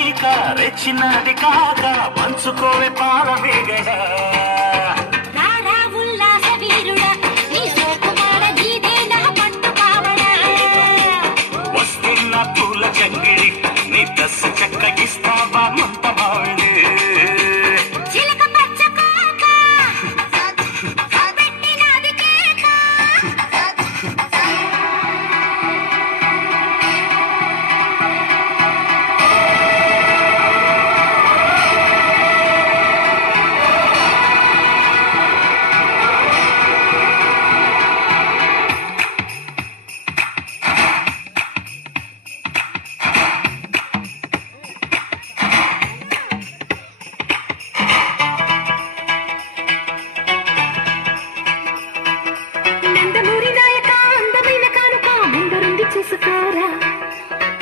రైక రెచ్చినది కాక పంచుకోవే పాల వేగడ రారా ఉల్లాస వీరుడా నీ సోకుమార నీదే నా పట్టు కావడా వస్తున్న పూల జంగిడి నీ దస్సు చక్కగిస్తావా మంత మావిడి చిలక పచ్చ కోక పెట్టినది కేక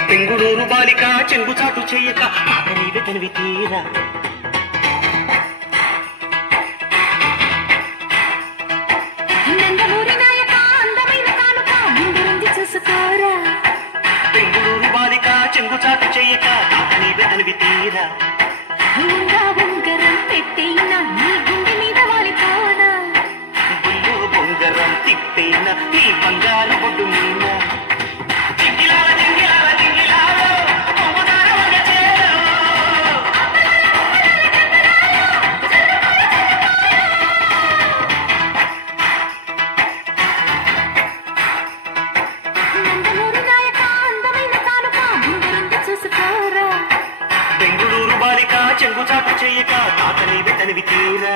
బెంగుళూరు బాలిక చెంగుచాటు చేయక ఆట నీవే తనివి తీరా బెంగుళూరు బాలిక చెంగుచాటు చేయక ఆట నీవే తనివి తీరా బుల్లు బొంగరం తిప్పేన నీ బంగారు బొడ్డు మీన బెంగుళూరు బాలిక చెంగుచాటు చేయక తాత నీవే తనివి తీరా